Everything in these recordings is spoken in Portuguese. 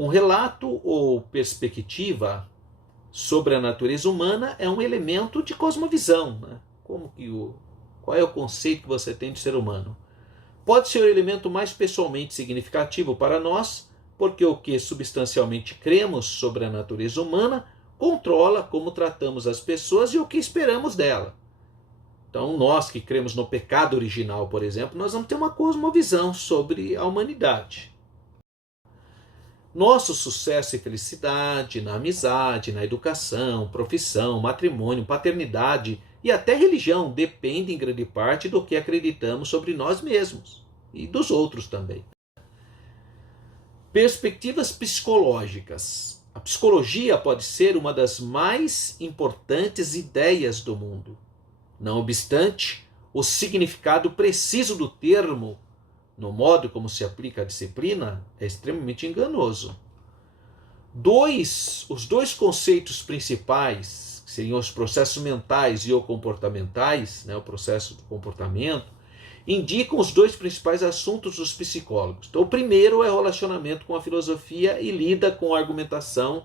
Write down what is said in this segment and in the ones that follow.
Um relato ou perspectiva sobre a natureza humana é um elemento de cosmovisão, né? Qual é o conceito que você tem de ser humano? Pode ser o elemento mais pessoalmente significativo para nós, porque o que substancialmente cremos sobre a natureza humana controla como tratamos as pessoas e o que esperamos dela. Então, nós que cremos no pecado original, por exemplo, nós vamos ter uma cosmovisão sobre a humanidade. Nosso sucesso e felicidade na amizade, na educação, profissão, matrimônio, paternidade e até religião dependem em grande parte do que acreditamos sobre nós mesmos e dos outros também. Perspectivas psicológicas. A psicologia pode ser uma das mais importantes ideias do mundo. Não obstante, o significado preciso do termo, no modo como se aplica a disciplina, é extremamente enganoso. Os dois conceitos principais, que seriam os processos mentais e ou comportamentais, o processo do comportamento, indicam os dois principais assuntos dos psicólogos. Então, o primeiro é o relacionamento com a filosofia e lida com a argumentação,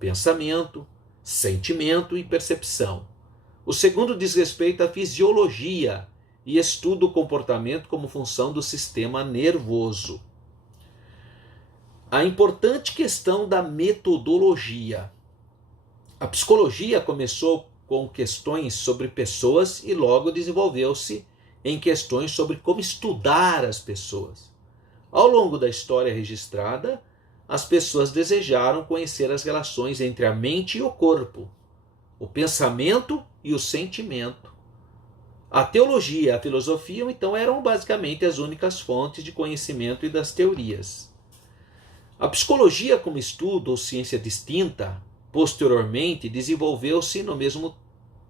pensamento, sentimento e percepção. O segundo diz respeito à fisiologia e estuda o comportamento como função do sistema nervoso. A importante questão da metodologia. A psicologia começou com questões sobre pessoas e logo desenvolveu-se em questões sobre como estudar as pessoas. Ao longo da história registrada, as pessoas desejaram conhecer as relações entre a mente e o corpo, o pensamento e o sentimento. A teologia e a filosofia, então, eram basicamente as únicas fontes de conhecimento e das teorias. A psicologia como estudo ou ciência distinta, posteriormente, desenvolveu-se no mesmo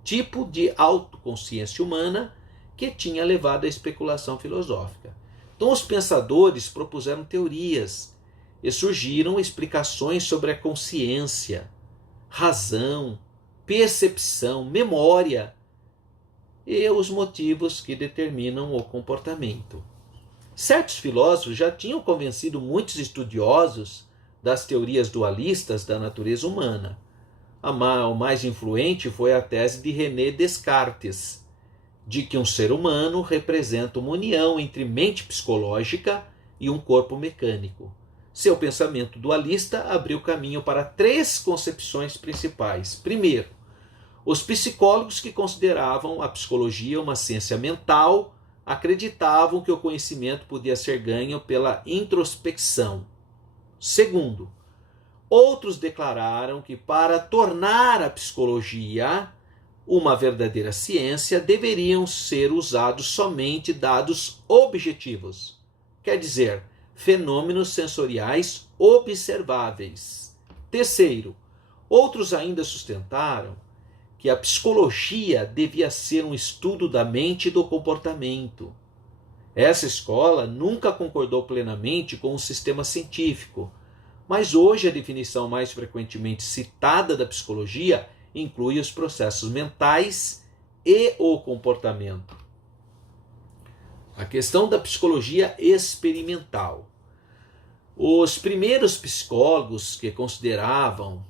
tipo de autoconsciência humana que tinha levado à especulação filosófica. Então, os pensadores propuseram teorias e surgiram explicações sobre a consciência, razão, percepção, memória e os motivos que determinam o comportamento. Certos filósofos já tinham convencido muitos estudiosos das teorias dualistas da natureza humana. O mais influente foi a tese de René Descartes, de que um ser humano representa uma união entre mente psicológica e um corpo mecânico. Seu pensamento dualista abriu caminho para três concepções principais. Primeiro, os psicólogos que consideravam a psicologia uma ciência mental acreditavam que o conhecimento podia ser ganho pela introspecção. Segundo, outros declararam que para tornar a psicologia uma verdadeira ciência deveriam ser usados somente dados objetivos, quer dizer, fenômenos sensoriais observáveis. Terceiro, outros ainda sustentaram que a psicologia devia ser um estudo da mente e do comportamento. Essa escola nunca concordou plenamente com o sistema científico, mas hoje a definição mais frequentemente citada da psicologia inclui os processos mentais e o comportamento. A questão da psicologia experimental. Os primeiros psicólogos que consideraram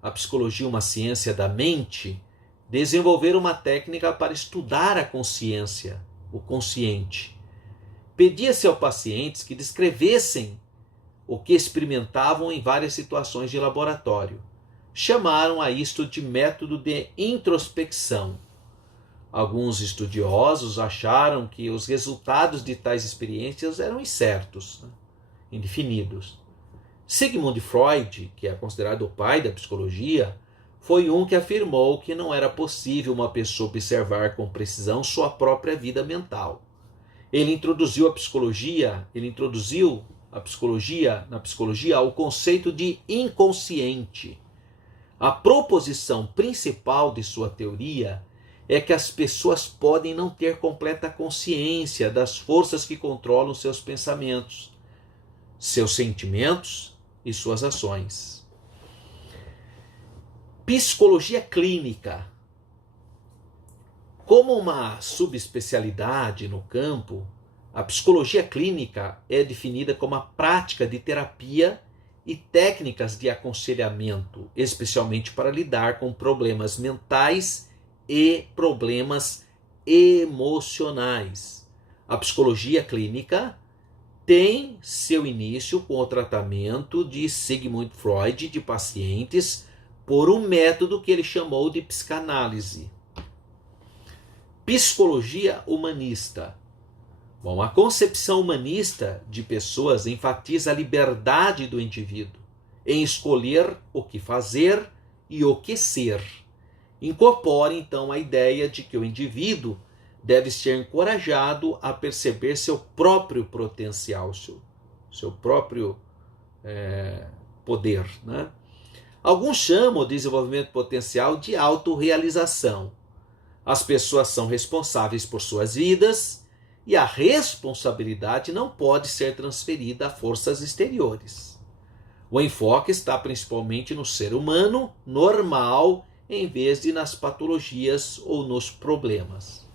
a psicologia uma ciência da mente desenvolveram uma técnica para estudar a consciência, o consciente. Pedia-se aos pacientes que descrevessem o que experimentavam em várias situações de laboratório. Chamaram a isto de método de introspecção. Alguns estudiosos acharam que os resultados de tais experiências eram incertos, indefinidos. Sigmund Freud, que é considerado o pai da psicologia, foi um que afirmou que não era possível uma pessoa observar com precisão sua própria vida mental. Ele introduziu na psicologia o conceito de inconsciente. A proposição principal de sua teoria é que as pessoas podem não ter completa consciência das forças que controlam seus pensamentos, seus sentimentos e suas ações. Psicologia clínica. Como uma subespecialidade no campo, A psicologia clínica é definida como a prática de terapia e técnicas de aconselhamento, especialmente para lidar com problemas mentais e problemas emocionais. A psicologia clínica tem seu início com o tratamento de Sigmund Freud de pacientes por um método que ele chamou de psicanálise. Psicologia humanista. Bom, a concepção humanista de pessoas enfatiza a liberdade do indivíduo em escolher o que fazer e o que ser. Incorpora, então, a ideia de que o indivíduo deve ser encorajado a perceber seu próprio potencial, seu próprio poder, né? Alguns chamam o desenvolvimento potencial de autorrealização. As pessoas são responsáveis por suas vidas e a responsabilidade não pode ser transferida a forças exteriores. O enfoque está principalmente no ser humano normal, em vez de nas patologias ou nos problemas.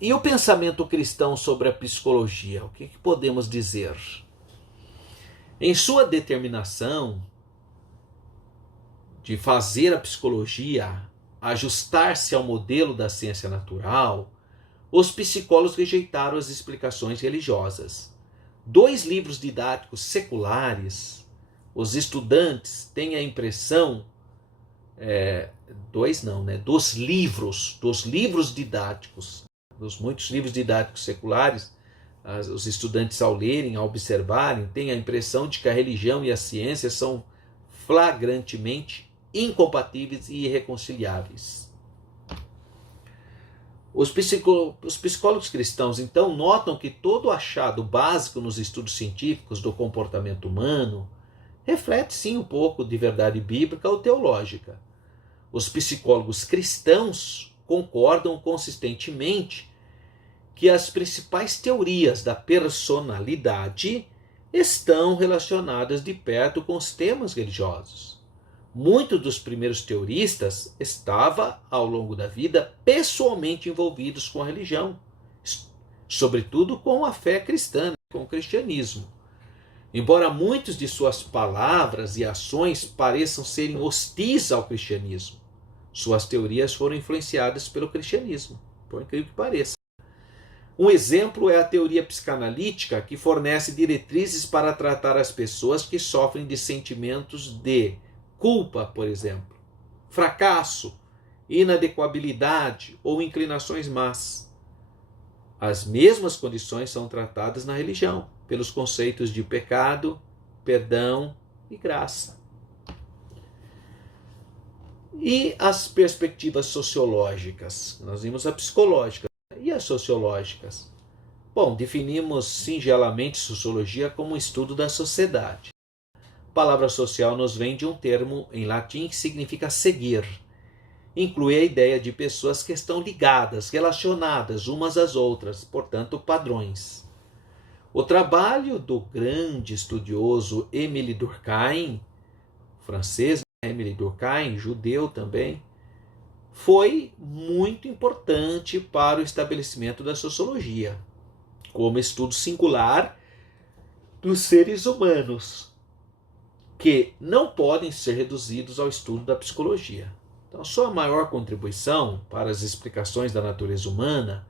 E o pensamento cristão sobre a psicologia? O que podemos dizer? Em sua determinação de fazer a psicologia ajustar-se ao modelo da ciência natural, os psicólogos rejeitaram as explicações religiosas. 2 livros didáticos seculares, os estudantes têm a impressão, dos livros didáticos, dos muitos livros didáticos seculares, os estudantes ao lerem, ao observarem, têm a impressão de que a religião e a ciência são flagrantemente incompatíveis e irreconciliáveis. Os psicólogos cristãos, então, notam que todo achado básico nos estudos científicos do comportamento humano reflete, sim, um pouco de verdade bíblica ou teológica. Os psicólogos cristãos concordam consistentemente que as principais teorias da personalidade estão relacionadas de perto com os temas religiosos. Muitos dos primeiros teoristas estavam, ao longo da vida, pessoalmente envolvidos com a religião, sobretudo com a fé cristã, com o cristianismo. Embora muitas de suas palavras e ações pareçam serem hostis ao cristianismo, suas teorias foram influenciadas pelo cristianismo, por incrível que pareça. Um exemplo é a teoria psicanalítica, que fornece diretrizes para tratar as pessoas que sofrem de sentimentos de culpa, por exemplo, fracasso, inadequabilidade ou inclinações más. As mesmas condições são tratadas na religião, pelos conceitos de pecado, perdão e graça. E as perspectivas sociológicas? Nós vimos a psicológica e as sociológicas. Bom, definimos singelamente sociologia como um estudo da sociedade. A palavra social nos vem de um termo em latim que significa seguir. Inclui a ideia de pessoas que estão ligadas, relacionadas umas às outras, portanto, padrões. O trabalho do grande estudioso Émile Durkheim, francês, Émile Durkheim, judeu também, foi muito importante para o estabelecimento da sociologia, como estudo singular dos seres humanos, que não podem ser reduzidos ao estudo da psicologia. Então, sua maior contribuição para as explicações da natureza humana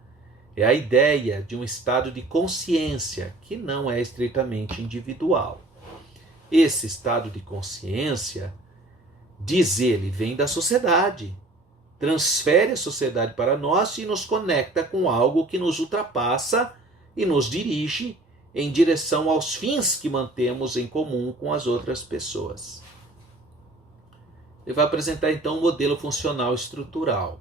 é a ideia de um estado de consciência que não é estritamente individual. Esse estado de consciência, diz ele, vem da sociedade, transfere a sociedade para nós e nos conecta com algo que nos ultrapassa e nos dirige em direção aos fins que mantemos em comum com as outras pessoas. Ele vai apresentar então o modelo funcional estrutural.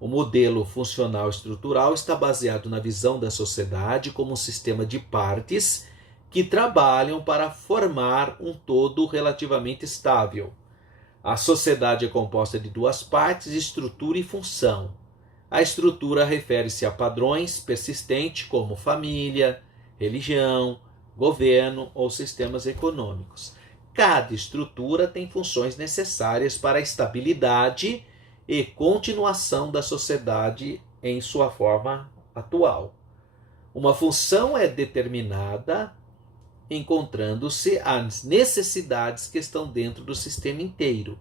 O modelo funcional estrutural está baseado na visão da sociedade como um sistema de partes que trabalham para formar um todo relativamente estável. A sociedade é composta de 2 partes, estrutura e função. A estrutura refere-se a padrões persistentes como família, religião, governo ou sistemas econômicos. Cada estrutura tem funções necessárias para a estabilidade e continuação da sociedade em sua forma atual. Uma função é determinada encontrando-se as necessidades que estão dentro do sistema inteiro.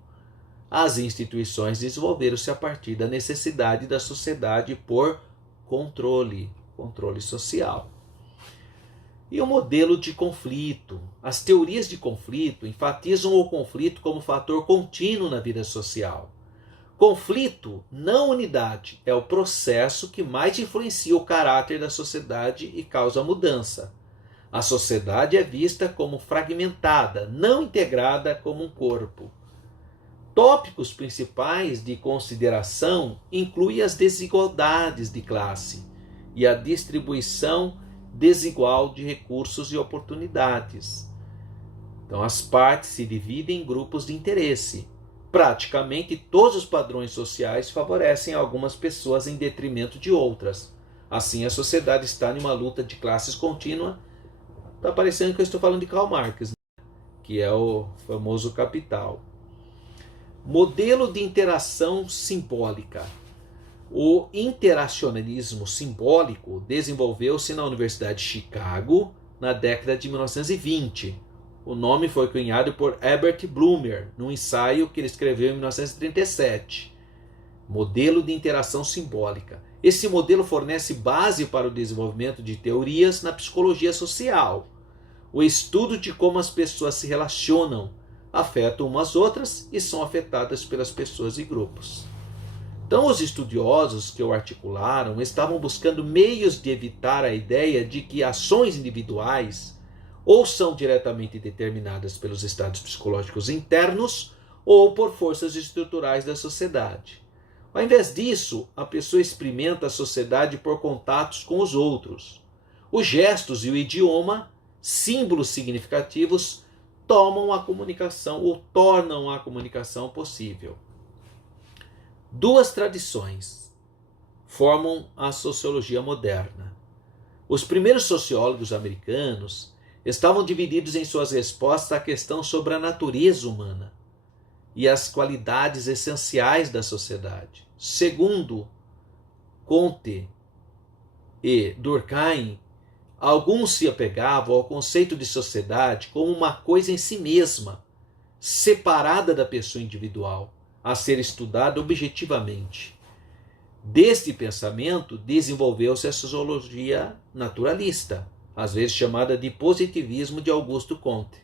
As instituições desenvolveram-se a partir da necessidade da sociedade por controle social. E o modelo de conflito. As teorias de conflito enfatizam o conflito como fator contínuo na vida social. Conflito, não unidade, é o processo que mais influencia o caráter da sociedade e causa mudança. A sociedade é vista como fragmentada, não integrada como um corpo. Tópicos principais de consideração incluem as desigualdades de classe e a distribuição desigual de recursos e oportunidades. Então, as partes se dividem em grupos de interesse. Praticamente todos os padrões sociais favorecem algumas pessoas em detrimento de outras. Assim, a sociedade está em uma luta de classes contínua. Está parecendo que eu estou falando de Karl Marx, né? Que é o famoso Capital. Modelo de interação simbólica. O interacionalismo simbólico desenvolveu-se na Universidade de Chicago na década de 1920. O nome foi cunhado por Herbert Blumer, num ensaio que ele escreveu em 1937. Modelo de interação simbólica. Esse modelo fornece base para o desenvolvimento de teorias na psicologia social. O estudo de como as pessoas se relacionam, afetam umas às outras e são afetadas pelas pessoas e grupos. Então, os estudiosos que o articularam estavam buscando meios de evitar a ideia de que ações individuais ou são diretamente determinadas pelos estados psicológicos internos ou por forças estruturais da sociedade. Ao invés disso, a pessoa experimenta a sociedade por contatos com os outros. Os gestos e o idioma, símbolos significativos, tomam a comunicação ou tornam a comunicação possível. Duas tradições formam a sociologia moderna. Os primeiros sociólogos americanos estavam divididos em suas respostas à questão sobre a natureza humana e as qualidades essenciais da sociedade. Segundo Comte e Durkheim, alguns se apegavam ao conceito de sociedade como uma coisa em si mesma, separada da pessoa individual, a ser estudada objetivamente. Deste pensamento desenvolveu-se a sociologia naturalista, às vezes chamada de positivismo de Augusto Comte.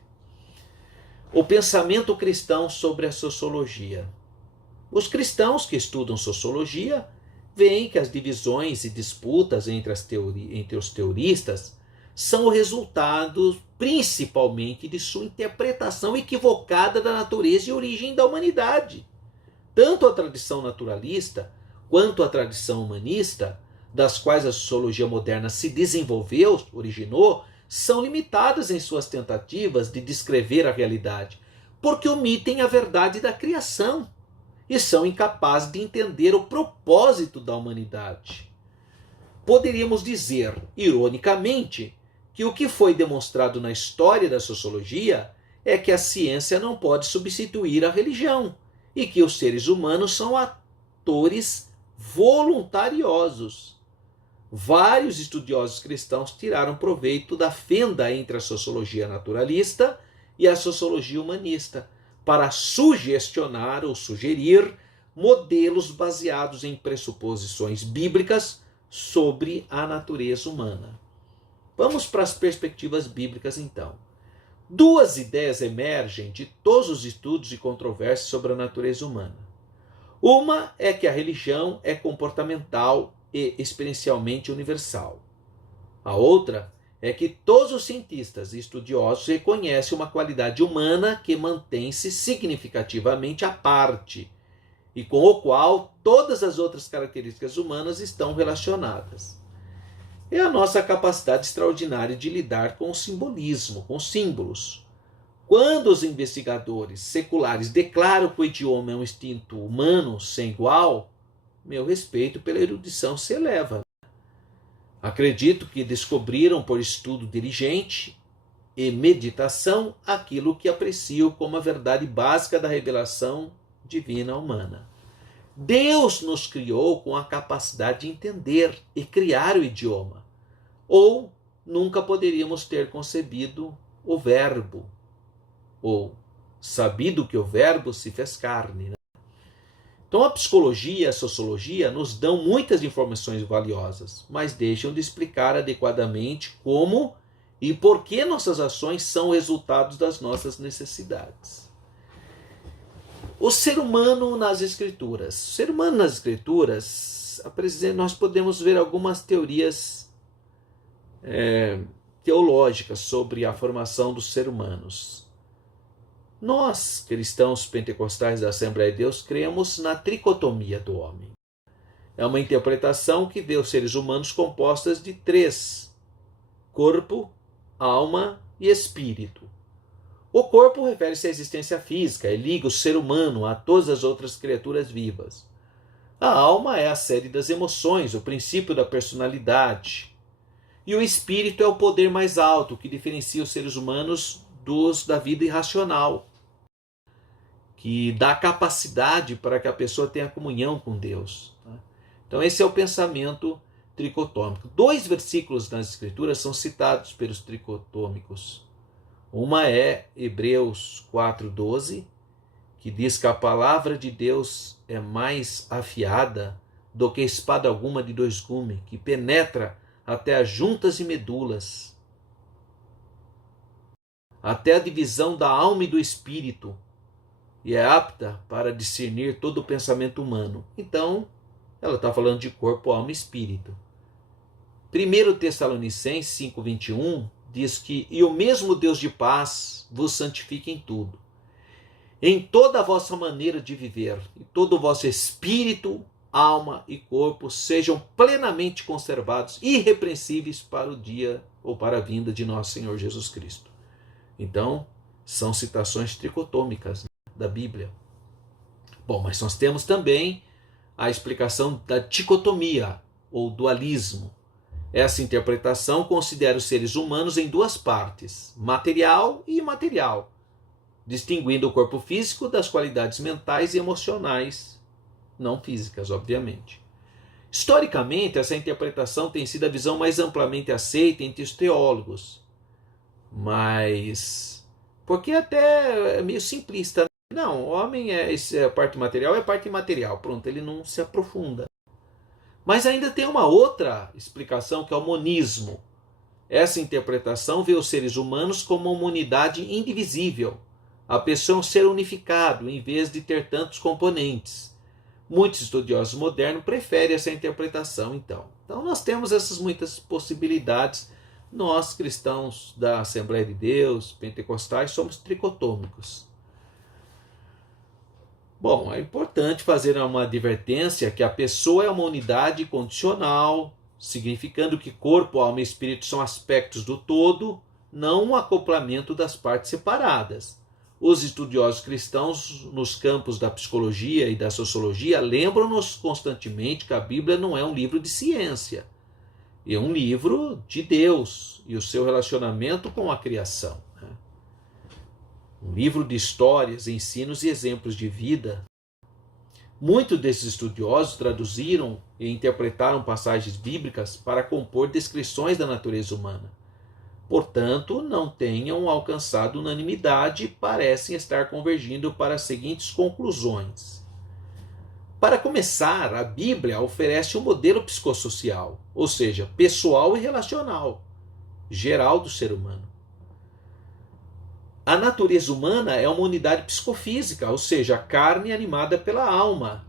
O pensamento cristão sobre a sociologia. Os cristãos que estudam sociologia veem que as divisões e disputas entre os teoristas são o resultado principalmente de sua interpretação equivocada da natureza e origem da humanidade. Tanto a tradição naturalista quanto a tradição humanista, das quais a sociologia moderna se desenvolveu, originou, são limitadas em suas tentativas de descrever a realidade, porque omitem a verdade da criação e são incapazes de entender o propósito da humanidade. Poderíamos dizer, ironicamente, que o que foi demonstrado na história da sociologia é que a ciência não pode substituir a religião e que os seres humanos são atores voluntariosos. Vários estudiosos cristãos tiraram proveito da fenda entre a sociologia naturalista e a sociologia humanista para sugestionar ou sugerir modelos baseados em pressuposições bíblicas sobre a natureza humana. Vamos para as perspectivas bíblicas então. Duas ideias emergem de todos os estudos e controvérsias sobre a natureza humana. Uma é que a religião é comportamental e experiencialmente universal. A outra é que todos os cientistas e estudiosos reconhecem uma qualidade humana que mantém-se significativamente à parte e com o qual todas as outras características humanas estão relacionadas. É a nossa capacidade extraordinária de lidar com o simbolismo, com os símbolos. Quando os investigadores seculares declaram que o idioma é um instinto humano sem igual, meu respeito pela erudição se eleva. Acredito que descobriram por estudo diligente e meditação aquilo que aprecio como a verdade básica da revelação divina humana. Deus nos criou com a capacidade de entender e criar o idioma. ou nunca poderíamos ter concebido o Verbo, ou sabido que o Verbo se fez carne. Então a psicologia e a sociologia nos dão muitas informações valiosas, mas deixam de explicar adequadamente como e por que nossas ações são resultados das nossas necessidades. O ser humano nas Escrituras. O ser humano nas Escrituras, nós podemos ver algumas teorias teológicas sobre a formação dos seres humanos. Nós, cristãos pentecostais da Assembleia de Deus, cremos na tricotomia do homem. É uma interpretação que vê os seres humanos compostas de três: corpo, alma e espírito. O corpo refere-se à existência física e liga o ser humano a todas as outras criaturas vivas. A alma é a sede das emoções, o princípio da personalidade. E o espírito é o poder mais alto que diferencia os seres humanos da vida irracional, que dá capacidade para que a pessoa tenha comunhão com Deus. Então esse é o pensamento tricotômico. 2 versículos nas Escrituras são citados pelos tricotômicos. Uma é Hebreus 4:12, que diz que a palavra de Deus é mais afiada do que espada alguma de 2 gumes, que penetra até as juntas e medulas, até a divisão da alma e do espírito, e é apta para discernir todo o pensamento humano. Então, ela está falando de corpo, alma e espírito. 1 Tessalonicenses 5:21 diz que e o mesmo Deus de paz vos santifique em tudo, em toda a vossa maneira de viver, e todo o vosso espírito, alma e corpo sejam plenamente conservados, irrepreensíveis para o dia ou para a vinda de nosso Senhor Jesus Cristo. Então, são citações tricotômicas da Bíblia. Bom, mas nós temos também a explicação da dicotomia ou dualismo. Essa interpretação considera os seres humanos em 2 partes, material e imaterial, distinguindo o corpo físico das qualidades mentais e emocionais, não físicas, obviamente. Historicamente, essa interpretação tem sido a visão mais amplamente aceita entre os teólogos, mas porque até é meio simplista. Não, o homem a parte material é parte imaterial, pronto, ele não se aprofunda. Mas ainda tem uma outra explicação, que é o monismo. Essa interpretação vê os seres humanos como uma unidade indivisível. A pessoa é um ser unificado, em vez de ter tantos componentes. Muitos estudiosos modernos preferem essa interpretação, então. Então nós temos essas muitas possibilidades. Nós, cristãos da Assembleia de Deus, pentecostais, somos tricotômicos. Bom, é importante fazer uma advertência que a pessoa é uma unidade condicional, significando que corpo, alma e espírito são aspectos do todo, não um acoplamento das partes separadas. Os estudiosos cristãos nos campos da psicologia e da sociologia lembram-nos constantemente que a Bíblia não é um livro de ciência, é um livro de Deus e o seu relacionamento com a criação. Um livro de histórias, ensinos e exemplos de vida. Muitos desses estudiosos traduziram e interpretaram passagens bíblicas para compor descrições da natureza humana. Portanto, não tenham alcançado unanimidade e parecem estar convergindo para as seguintes conclusões. Para começar, a Bíblia oferece um modelo psicossocial, ou seja, pessoal e relacional, geral do ser humano. A natureza humana é uma unidade psicofísica, ou seja, a carne animada pela alma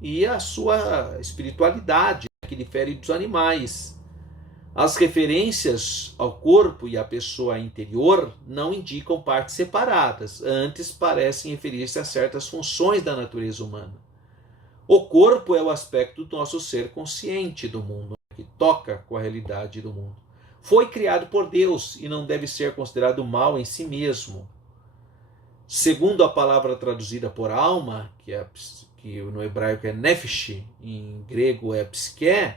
e a sua espiritualidade, que difere dos animais. As referências ao corpo e à pessoa interior não indicam partes separadas, antes parecem referir-se a certas funções da natureza humana. O corpo é o aspecto do nosso ser consciente do mundo, que toca com a realidade do mundo. Foi criado por Deus e não deve ser considerado mal em si mesmo. Segundo a palavra traduzida por alma, que no hebraico é nefesh, em grego é psique,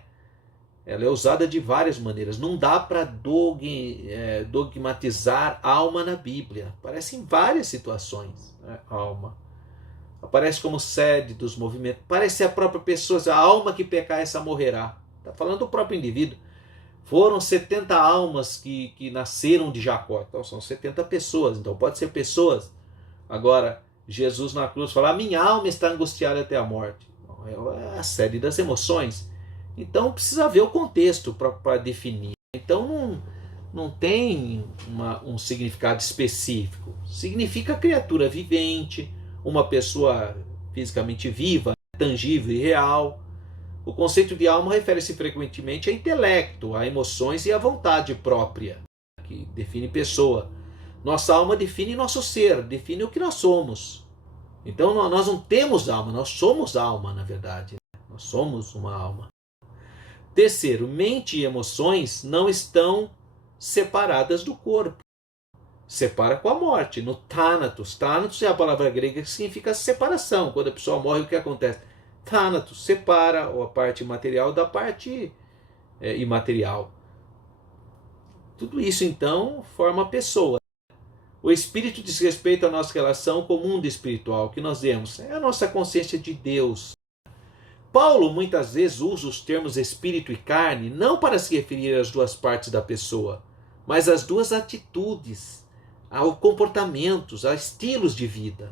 ela é usada de várias maneiras. Não dá para dogmatizar alma na Bíblia. Aparece em várias situações, alma. Aparece como sede dos movimentos. Parece ser a própria pessoa, a alma que pecar, essa morrerá. Está falando do próprio indivíduo. Foram 70 almas que nasceram de Jacó. Então são 70 pessoas. Então pode ser pessoas. Agora, Jesus na cruz fala: a minha alma está angustiada até a morte. É a série das emoções. Então precisa ver o contexto para definir. Então não tem um significado específico. Significa criatura vivente, uma pessoa fisicamente viva, tangível e real. O conceito de alma refere-se frequentemente a intelecto, a emoções e a vontade própria, que define pessoa. Nossa alma define nosso ser, define o que nós somos. Então nós não temos alma, nós somos alma, na verdade. Nós somos uma alma. Terceiro, mente e emoções não estão separadas do corpo. Separa com a morte, no thanatos. Thanatos é a palavra grega que significa separação. Quando a pessoa morre, o que acontece? Thanatos separa a parte material da parte imaterial. Tudo isso, então, forma a pessoa. O espírito diz respeito à nossa relação com o mundo espiritual que nós vemos. É a nossa consciência de Deus. Paulo muitas vezes usa os termos espírito e carne não para se referir às duas partes da pessoa, mas às duas atitudes, aos comportamentos, a estilos de vida.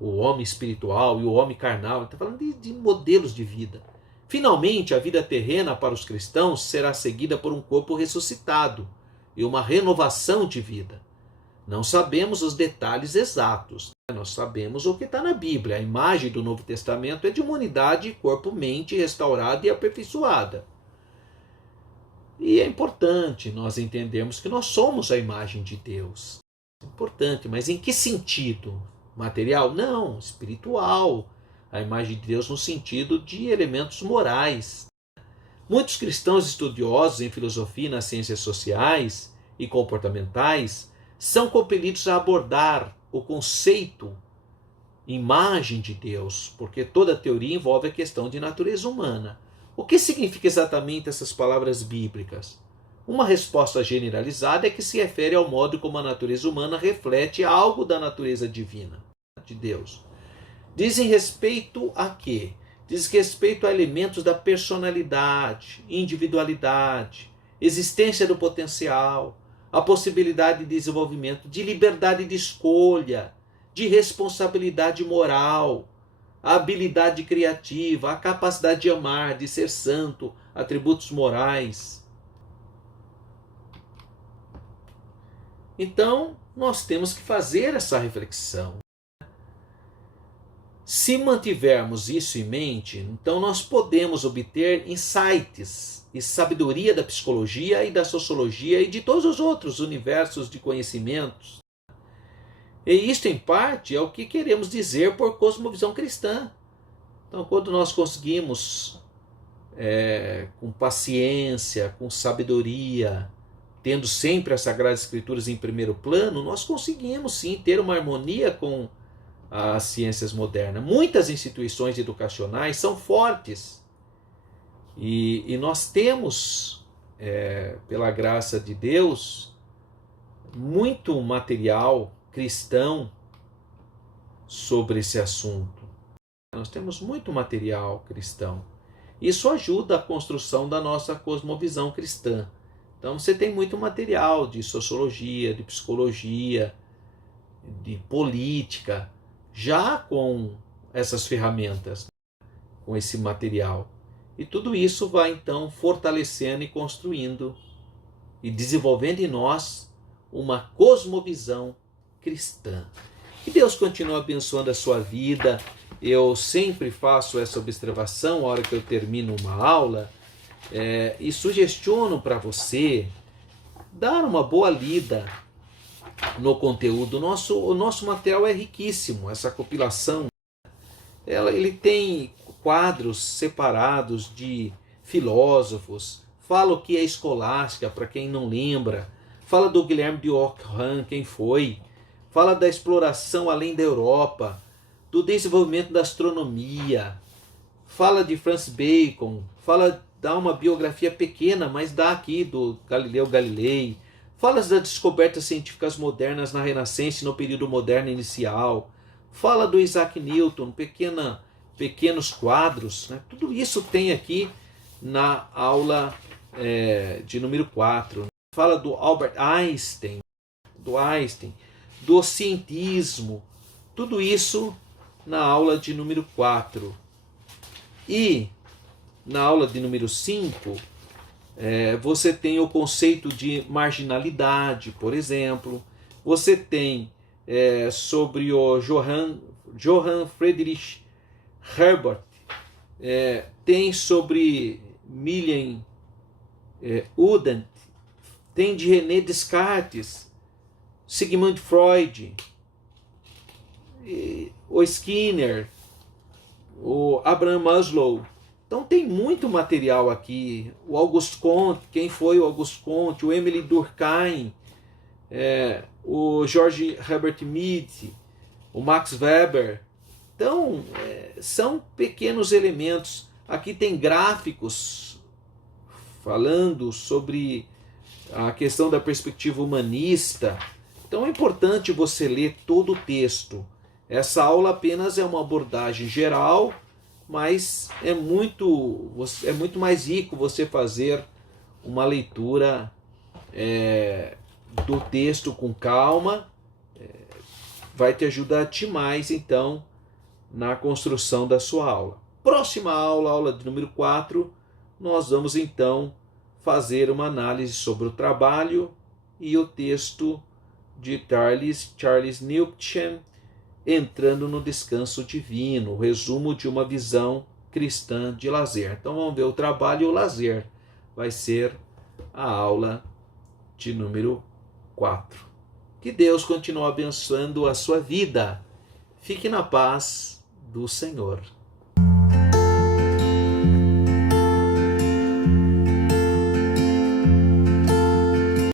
O homem espiritual e o homem carnal, ele está falando de modelos de vida. Finalmente, a vida terrena para os cristãos será seguida por um corpo ressuscitado e uma renovação de vida. Não sabemos os detalhes exatos, nós sabemos o que está na Bíblia. A imagem do Novo Testamento é de uma unidade corpo-mente restaurada e aperfeiçoada. E é importante nós entendermos que nós somos a imagem de Deus. É importante, mas em que sentido? Material? Não, espiritual. A imagem de Deus no sentido de elementos morais. Muitos cristãos estudiosos em filosofia e nas ciências sociais e comportamentais são compelidos a abordar o conceito imagem de Deus, porque toda teoria envolve a questão de natureza humana. O que significa exatamente essas palavras bíblicas? Uma resposta generalizada é que se refere ao modo como a natureza humana reflete algo da natureza divina, de Deus. Dizem respeito a quê? Diz respeito a elementos da personalidade, individualidade, existência do potencial, a possibilidade de desenvolvimento, de liberdade de escolha, de responsabilidade moral, a habilidade criativa, a capacidade de amar, de ser santo, atributos morais. Então, nós temos que fazer essa reflexão. Se mantivermos isso em mente, então nós podemos obter insights e sabedoria da psicologia e da sociologia e de todos os outros universos de conhecimentos. E isto, em parte, é o que queremos dizer por cosmovisão cristã. Então, quando nós conseguimos, com paciência, com sabedoria, tendo sempre as Sagradas Escrituras em primeiro plano, nós conseguimos sim ter uma harmonia com as ciências modernas. Muitas instituições educacionais são fortes e nós temos, pela graça de Deus, muito material cristão sobre esse assunto. Nós temos muito material cristão. Isso ajuda a construção da nossa cosmovisão cristã. Então você tem muito material de sociologia, de psicologia, de política, já com essas ferramentas, com esse material. E tudo isso vai então fortalecendo e construindo e desenvolvendo em nós uma cosmovisão cristã. Que Deus continue abençoando a sua vida. Eu sempre faço essa observação na hora que eu termino uma aula e sugestiono para você dar uma boa lida no conteúdo. O nosso material é riquíssimo, essa compilação. Ele tem quadros separados de filósofos, fala o que é escolástica, para quem não lembra, fala do Guilherme de Ockham, quem foi, fala da exploração além da Europa, do desenvolvimento da astronomia, fala de Francis Bacon, dá uma biografia pequena, mas dá aqui do Galileu Galilei, fala das descobertas científicas modernas na Renascença e no período moderno inicial, fala do Isaac Newton, pequenos quadros, né? Tudo isso tem aqui na aula de número 4. Fala do Albert Einstein, do cientismo, tudo isso na aula de número 4. E na aula de número 5, você tem o conceito de marginalidade, por exemplo. Você tem sobre o Johann Friedrich Herbert, tem sobre Milan Udent, tem de René Descartes, Sigmund Freud, o Skinner, o Abraham Maslow. Então tem muito material aqui. O Auguste Comte, quem foi o Auguste Comte, o Emile Durkheim, o George Herbert Mead, o Max Weber. Então, são pequenos elementos. Aqui tem gráficos falando sobre a questão da perspectiva humanista. Então é importante você ler todo o texto. Essa aula apenas é uma abordagem geral, mas é muito mais rico você fazer uma leitura do texto com calma. Vai te ajudar demais, então, na construção da sua aula. Próxima aula, aula de número 4, nós vamos então fazer uma análise sobre o trabalho e o texto de Charles Newton, entrando no descanso divino, o resumo de uma visão cristã de lazer. Então vamos ver o trabalho e o lazer. Vai ser a aula de número 4. Que Deus continue abençoando a sua vida. Fique na paz do Senhor.